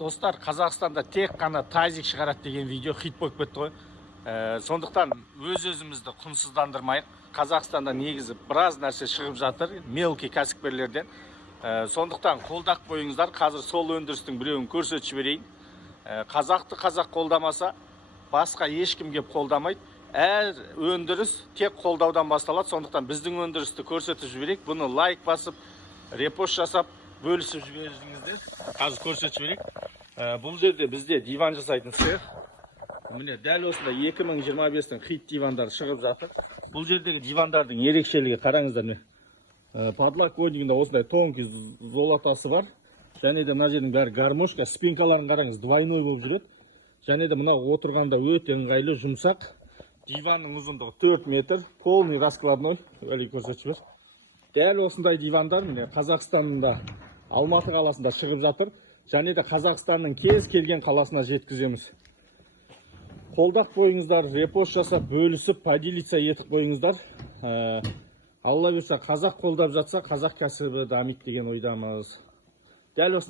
Достар, Қазақстанда тек қана тазик шығарады деген видео хит болып кетті ғой. Сондықтан өз-өзімізді құнсыздандырмайық. Қазақстанда негізі біраз нәрсе шығып жатыр, мелкий кәсіпкерлерден. Сондықтан қолдап қойыңыздар. Қазір сол өндірістің біреуін көрсетіп жіберейін. Қазақты қазақ қолдамаса, басқа ешкім кеп қолдамайды. Әр өндіріс тек қолдаудан басталады. Сондықтан біздің өндірісті көрсетіп жіберейік. Бұны лайк басып, репост жасап, бөлісіп жіберіңіздер. Қазір көрсетіп жіберейік. Бұл жерде бізде диван жасайтын цех. Міне дәл осында 2025-тің хит дивандары шығып жатыр. Бұл жердегі дивандардың ерекшелігі қараңыздар. Подлокотнигінде осындай тонкий золотасы бар. Және де мына жердің бәрі гармошка, спинкаларын қараңыз, двойной болып жүреді. Және де мына отырғанда өте ыңғайлы, жұмсақ. Диванның ұзындығы 4 метр, полный раскладной. Көрсетіп жібер. Дәл осындай дивандар міне Қазақстанда, Алматы қаласында шығып жатыр. Және де Қазақстанның кез келген қаласына жеткіземіз. Қолдап қойыңыздар, репост жасап, бөлісіп, поделиться етіп қойыңыздар. Алла бұйырса, қазақ қолдап жатса, қазақ кәсібі дамиды деген ойдамыз. Дәл осындай